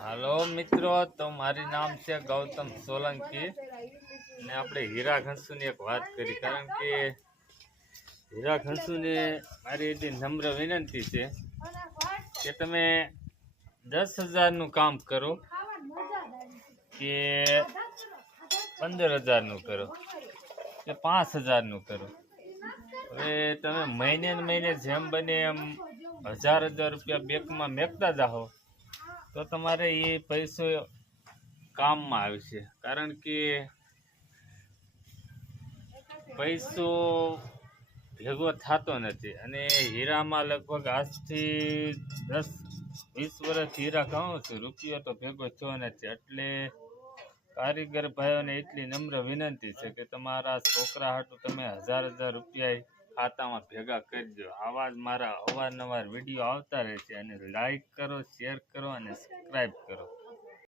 હાલો મિત્રો, તો મારું નામ છે ગૌતમ સોલંકી ને આપણે હીરા ઘનસુની એક વાત કરી, કારણ કે હીરા ઘનસુને મારી એટલી નમ્ર વિનંતી છે કે તમે 10,000નું કામ કરો કે 15,000નું કરો કે 5,000નું કરો. હવે તમે મહિને ને મહિને જેમ બને એમ 1,000 રૂપિયા બેંકમાં મેકતા જાઓ તો તમારે એ પૈસો કામમાં આવશે. કારણ કે પૈસો ભેગો થતો નથી, અને હીરામાં લગભગ આજથી 10-20 વર્ષ હીરા ખાઉં છું, રૂપિયો તો ભેગો થયો નથી. એટલે કારીગર ભાઈઓને એટલી નમ્ર વિનંતી છે કે તમારા છોકરા હાટું તમે 1,000 રૂપિયા ખાતામાં ભેગા કરજો. આવા જ મારા અવારનવાર વિડીયો આવતા રહે છે, અને લાઈક કરો, શેર કરો અને સબસ્ક્રાઈબ કરો.